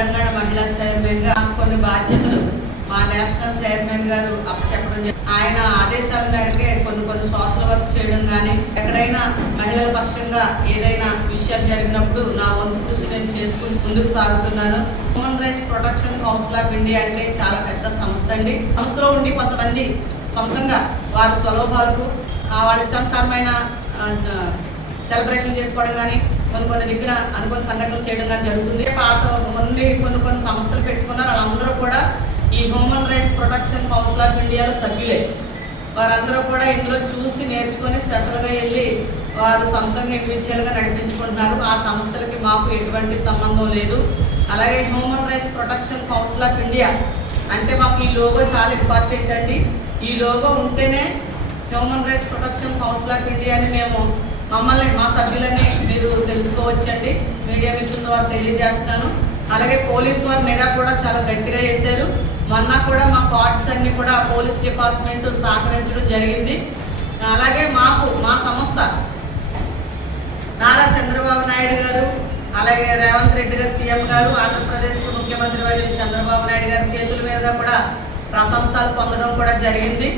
తెలంగాణ మహిళా చైర్మన్ గా కొన్ని బాధ్యతలు మా నేషనల్ చైర్మన్ గారు అప్పచెప్పడం ఆయన ఆదేశాల మేరకే కొన్ని సోషల్ వర్క్ చేయడం కానీ ఎక్కడైనా మహిళల పక్షంగా ఏదైనా విషయం జరిగినప్పుడు నా వంతు కృషి నేను చేసుకుని ముందుకు సాగుతున్నాను. Human rights protection council of India అంటే చాలా పెద్ద సంస్థ అండి. సంస్థలో ఉండి కొంతమంది సొంతంగా వారి స్వలోభాలకు వాళ్ళ ఇష్టానుసారమైన సెలబ్రేషన్ చేసుకోవడం కానీ కొన్ని దగ్గర అనుకోని సంఘటనలు చేయడం కానీ జరుగుతుంది. పాత నుండి కొన్ని సంస్థలు పెట్టుకున్నారు. వాళ్ళందరూ కూడా ఈ human rights protection council of ఇండియాలో సభ్యులే. వారందరూ కూడా ఇందులో చూసి నేర్చుకొని స్పెషల్గా వెళ్ళి వారు సొంతంగా ఇండివిజువల్గా నడిపించుకుంటున్నారు. ఆ సంస్థలకి మాకు ఎటువంటి సంబంధం లేదు. అలాగే human rights protection council of India అంటే మాకు ఈ లోగో చాలా ఇంపార్టెంట్ అండి. ఈ లోగో ఉంటేనే human rights protection council of ఇండియాని మమ్మల్ని మా సభ్యులని మీరు తెలుసుకోవచ్చండి. మీడియా మిత్రుల ద్వారా తెలియజేస్తున్నాను. అలాగే పోలీస్ వారి నిఘా కూడా చాలా గట్టిగా చేశారు. మొన్న కూడా మా కార్డ్స్ అన్ని కూడా పోలీస్ డిపార్ట్మెంట్ సహకరించడం జరిగింది. అలాగే మా సంస్థ నారా చంద్రబాబు నాయుడు గారు అలాగే రేవంత్ రెడ్డి గారు సీఎం గారు ఆంధ్రప్రదేశ్ ముఖ్యమంత్రి వర్యులు చంద్రబాబు నాయుడు గారి చేతుల మీద కూడా ప్రశంసలు పొందడం కూడా జరిగింది.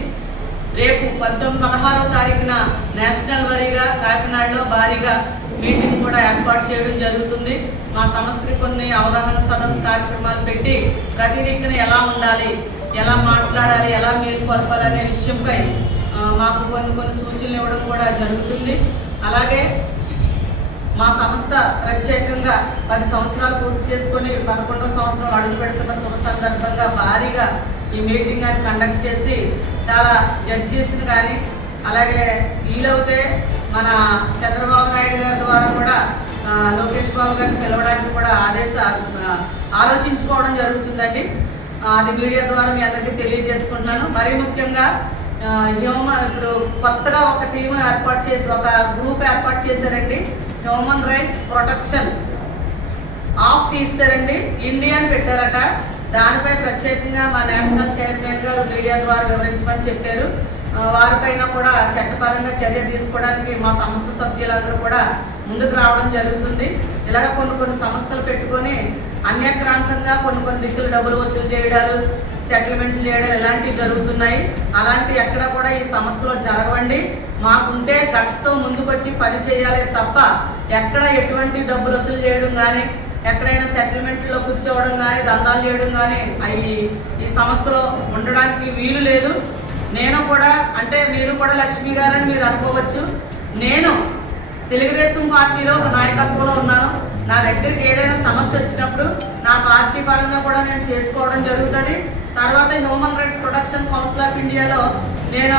రేపు 16వ తారీఖున నేషనల్ వారీగా కాకినాడలో భారీగా మీటింగ్ కూడా ఏర్పాటు చేయడం జరుగుతుంది. మా సంస్థకి కొన్ని అవగాహన సదస్సు కార్యక్రమాలు పెట్టి ప్రతి దిక్కున ఎలా ఉండాలి, ఎలా మాట్లాడాలి, ఎలా మేలుకొల్పాలనే విషయంపై మాకు కొన్ని సూచనలు ఇవ్వడం కూడా జరుగుతుంది. అలాగే మా సంస్థ ప్రత్యేకంగా 10 సంవత్సరాలు పూర్తి చేసుకొని 11వ సంవత్సరం అడుగు పెడుతున్న శుభ సందర్భంగా భారీగా ఈ మీటింగ్ అని కండక్ట్ చేసి చాలా జడ్జెస్ని కానీ అలాగే వీలవుతే మన చంద్రబాబు నాయుడు గారి ద్వారా కూడా లోకేష్ బాబు గారిని పిలవడానికి కూడా ఆలోచించుకోవడం జరుగుతుందండి. అది మీడియా ద్వారా మీ అందరికీ తెలియజేసుకుంటున్నాను. మరీ ముఖ్యంగా ఇప్పుడు కొత్తగా ఒక టీం ఏర్పాటు చేసి ఒక గ్రూప్ ఏర్పాటు చేశారండి. హ్యూమన్ రైట్స్ ప్రొటెక్షన్ ఆఫ్ తీస్తారండి, ఇండియా అని పెట్టారట. దానిపై ప్రత్యేకంగా మా నేషనల్ చైర్మన్ గారు మీడియా ద్వారా వివరించమని చెప్పారు. వారిపైన కూడా చట్టపరంగా చర్య తీసుకోవడానికి మా సంస్థ సభ్యులందరూ కూడా ముందుకు రావడం జరుగుతుంది. ఇలాగ కొన్ని సంస్థలు పెట్టుకొని అన్యాక్రాంతంగా కొన్ని దిక్కులు డబ్బులు వసూలు చేయడాలు, సెటిల్మెంట్లు చేయడం ఇలాంటివి జరుగుతున్నాయి. అలాంటి ఎక్కడ కూడా ఈ సంస్థలో జరగవండి. మాకుంటే గట్స్తో ముందుకొచ్చి పని చేయాలి తప్ప ఎక్కడ ఎటువంటి డబ్బులు వసూలు చేయడం కానీ ఎక్కడైనా సెటిల్మెంట్లో కూర్చోవడం కానీ దందాలు చేయడం కానీ ఈ సంస్థలో ఉండడానికి వీలు లేదు. నేను కూడా అంటే మీరు కూడా లక్ష్మి గారని మీరు అనుకోవచ్చు. నేను తెలుగుదేశం పార్టీలో ఒక నాయకత్వంలో ఉన్నాను. నా దగ్గరికి ఏదైనా సమస్య వచ్చినప్పుడు నా పార్టీ పరంగా కూడా నేను చేసుకోవడం జరుగుతుంది. తర్వాత human rights protection council of ఇండియాలో నేను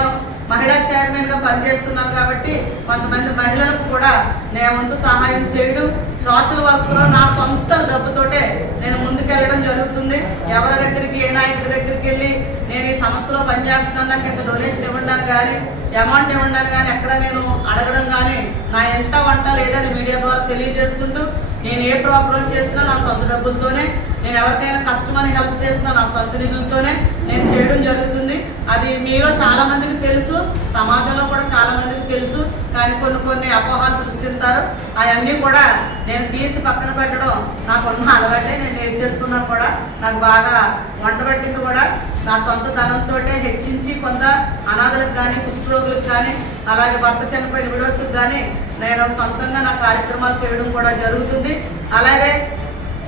మహిళా చైర్మన్గా పనిచేస్తున్నాను కాబట్టి కొంతమంది మహిళలకు కూడా నేను వంతు సహాయం చేయడం, సోషల్ వర్క్లో నా సొంత డబ్బుతోటే నేను ముందుకెళ్ళడం జరుగుతుంది. ఎవరి దగ్గరికి ఏ నాయకుడి దగ్గరికి వెళ్ళి నేను ఈ సంస్థలో పనిచేస్తున్నాను నాకు ఇంత డొనేషన్ ఇవ్వడానికి కానీ అమౌంట్ ఇవ్వడానికి కానీ ఎక్కడ నేను అడగడం కానీ నా ఎంత వంట లేదని మీడియా ద్వారా తెలియజేసుకుంటూ నేను ఏ ప్రోగ్రాం చేసినా నా సొంత డబ్బులతోనే, నేను ఎవరికైనా కష్టమని హెల్ప్ చేసినా నా సొంత నిధులతోనే నేను చేయడం జరుగుతుంది. అది మీలో చాలా మందికి తెలుసు, సమాజంలో కూడా చాలా మందికి తెలుసు. కానీ కొన్ని అపోహలు సృష్టిస్తారు. అవన్నీ కూడా నేను తీసి పక్కన పెట్టడం నాకున్న అలవాటే. నేను నేర్చేసుకున్నాను కూడా. నాకు బాగా వంట పెట్టింది కూడా నా సొంత ధనంతో హెచ్చించి కొంత అనాథలకు కానీ కుష్ఠరోగులకు కానీ అలాగే భర్త చనిపోయిన విడోస్కి కానీ నేను సొంతంగా నా కార్యక్రమాలు చేయడం కూడా జరుగుతుంది. అలాగే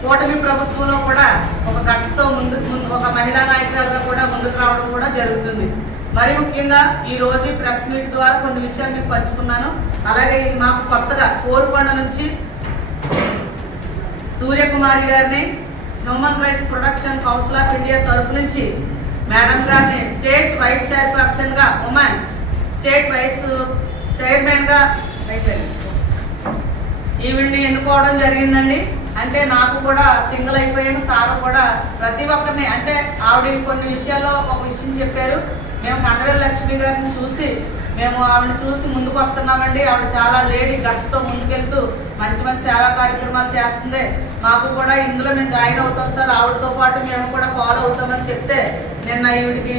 కూటమి ప్రభుత్వంలో కూడా ఒక గట్స్తో ఒక మహిళా నాయకురాలుగా కూడా ముందుకు రావడం కూడా జరుగుతుంది. మరి ముఖ్యంగా ఈ రోజు ప్రెస్ మీట్ ద్వారా కొన్ని విషయాలు మీకు పంచుకున్నాను. అలాగే మాకు కొత్తగా కోరుకొండ నుంచి సూర్యకుమారి గారిని human rights protection council of India తరపు నుంచి మేడం గారిని స్టేట్ వైస్ చైర్పర్సన్ గా ఉమెన్ స్టేట్ వైస్ చైర్మన్ గా ఈవిడ్ని ఎన్నుకోవడం జరిగిందండి. అంటే నాకు కూడా సింగిల్ అయిపోయాను. సార్ కూడా ప్రతి ఒక్కరిని అంటే ఆవిడ కొన్ని విషయాల్లో ఒక విషయం చెప్పారు. మేము కండవేల లక్ష్మి గారిని చూసి ఆవిడని చూసి ముందుకు వస్తున్నామండి. ఆవిడ చాలా లేడీ గట్స్తో ముందుకెళ్తూ మంచి సేవా కార్యక్రమాలు చేస్తుంది. మాకు కూడా ఇందులో మేము జాయిన్ అవుతాం సార్, ఆవిడతో పాటు మేము కూడా ఫాలో అవుతామని చెప్తే నిన్న ఈవిడికి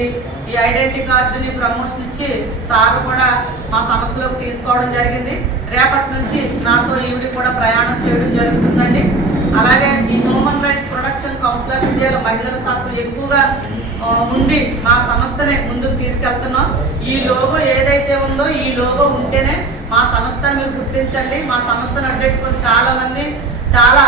ఈ ఐడెంటిటీ కార్డుని ప్రమోషన్ ఇచ్చి సార్ కూడా మా సంస్థలోకి తీసుకోవడం జరిగింది. రేపటి నుంచి నాతో ఈవిడి కూడా ప్రయాణం చేయడం జరుగుతుందండి. అలాగే ఈ human rights production council of ఇండియాలో మహిళల శాతం ఎక్కువగా ఉండి మా సంస్థనే ముందుకు తీసుకెళ్తున్నాం. ఈ లోగో ఏదైతే ఉందో ఈ లోగో ఉంటేనే మా సంస్థను మీరు గుర్తించండి. మా సంస్థను అడ్డెట్టుకొని చాలా మంది చాలా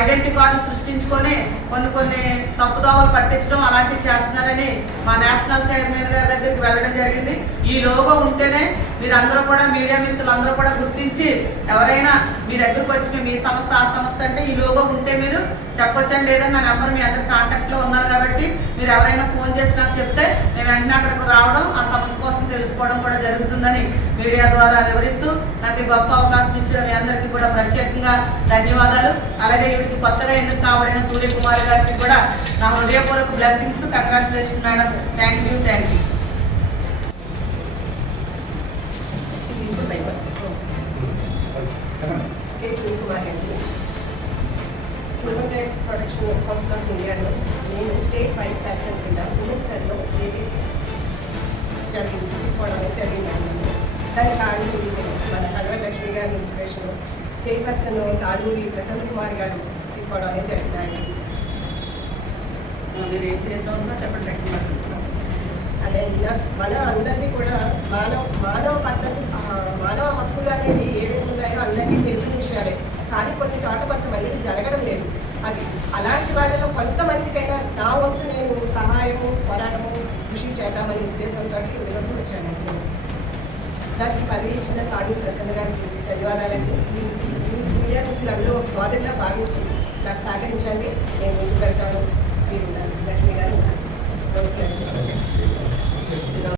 ఐడెంటిటీ కార్డులు సృష్టించుకొని కొన్ని తప్పుదోవలు పట్టించడం అలాంటివి చేస్తున్నారని మా నేషనల్ చైర్మన్ గారి దగ్గరికి వెళ్ళడం జరిగింది. ఈ లోగో ఉంటేనే మీరందరూ కూడా మీడియా మిత్రులందరూ కూడా గుర్తించి ఎవరైనా మీ దగ్గరకు వచ్చి మీ సంస్థ ఆ సంస్థ అంటే ఈ లోగో ఉంటే మీరు చెప్పొచ్చండి. లేదా నా నెంబర్ మీ అందరి కాంటాక్ట్లో ఉన్నారు కాబట్టి మీరు ఎవరైనా ఫోన్ చేసి నాకు చెప్తే మేము వెంటనే అక్కడికి రావడం ఆ సంస్థ కోసం తెలుసుకోవడం కూడా జరుగుతుందని మీడియా ద్వారా వివరిస్తూ నాకు గొప్ప అవకాశం ఇచ్చిన మీ అందరికీ కూడా ప్రత్యేకంగా ధన్యవాదాలు. అలాగే వీటికి కొత్తగా ఎందుకు కాబడిన సూర్యకుమారి గారికి కూడా నా హృదయపూర్వక blessings. Congratulation madam. Thank you. Human rights protection council of ఇండియాలో నేను స్టేట్ వైస్ ప్రెసిడెంట్ కింద ఉమెన్ సెల్లో తీసుకోవడం జరిగింది. దాని కారణం మన కడవలక్ష్మి గారి ఇన్స్పిరేషన్, చైర్పర్సన్ తాడూరి ప్రసన్న కుమార్ గారు తీసుకోవడం జరిగింది. మీరు ఏం చేద్దామన్నా చెప్పండి. అదే మన అందరినీ కూడా మానవ పద్ధతి మానవ హక్కులు అనేది ఏమేమి ఉన్నాయో అందరికీ తెలిసిన విషయాలే. కానీ కొన్ని చోట కొంతమందికి జరగడం లేదు. అది అలాంటి వాళ్ళలో కొంతమందికైనా నా వంతు నేను సహాయము పోరాటము కృషి చేద్దామనే ఉద్దేశంతో వినకు వచ్చాను. దానికి పదిలించిన తాడూరి ప్రసన్న గారికి ధన్యవాదాలండి. మీడియా మిత్రులందరూ ఒక సోదరులా భావించి నాకు సహకరించండి. నేను ముందుకు వెళ్తాను. మీరు లక్ష్మి గారు నమస్కారం.